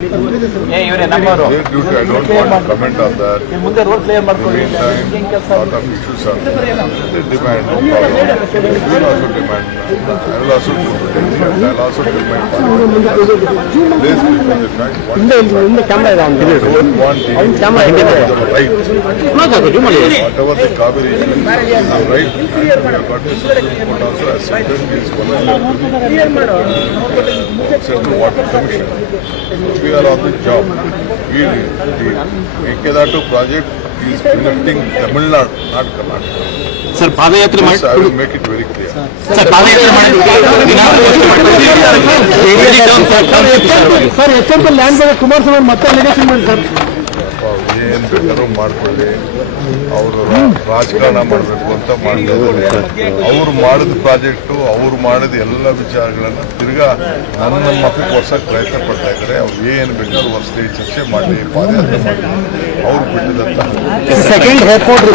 ಇವರೇ ನಮ್ಮವರು duty. I don't want to comment on that. ಮುಂದೆ ರೋಡ್ ಕ್ಲಿಯರ್ ಮಾಡ್ಕೊಳ್ಳಿ. Lot of issues are there. They demand. We will also demand. I will also do it. I'll also demand. Please remember the fact. Camera ಇದೆ I don't want the right. Whatever the Kaveri issue is right. We have got this report also accepted. Is one of the water commission. We are on the job. The Mekedatu project is benefiting Tamil Nadu, not Karnataka. Sir, ಪಾದಯಾತ್ರೆ Yes, I will make it very clear. Sir ಪಾದಯಾತ್ರೆ ಸರ್ ಎಷ್ಟೊಂದು ಲ್ಯಾಂಡ್ ಬಗ್ಗೆ ಕುಮಾರಸ್ವಾಮಿ ಮತ್ತೆ ನೆಗೋಷಿಯೇಟ್ ಮಾಡಿ ಸರ್. ಏನು ಬೇಕಾದ್ರೂ ಮಾಡ್ಕೊಳ್ಳಿ, ಅವರು ರಾಜಕಾರಣ ಮಾಡಬೇಕು ಅಂತ ಮಾಡಿದ್ದಾರೆ. ಅವ್ರು ಮಾಡಿದ ಪ್ರಾಜೆಕ್ಟು, ಅವ್ರು ಮಾಡಿದ ಎಲ್ಲ ವಿಚಾರಗಳನ್ನು ತಿರ್ಗಾ ನನ್ನ ಮಕ್ಕಳಿಗೆ ವರ್ಷಕ್ಕೆ ಪ್ರಯತ್ನ ಪಡ್ತಾ ಇದ್ದಾರೆ. ಅವ್ರು ಏನು ಬೇಕಾದ್ರೂ ವರ್ಷದ ಚರ್ಚೆ ಮಾಡಲಿ, ಪಾದಯಾತ್ರೆ ಮಾಡಲಿ, ಅವ್ರು ಬಿಟ್ಟಿದಂತ ಸೆಕೆಂಡ್ ರಿಪೋರ್ಟ್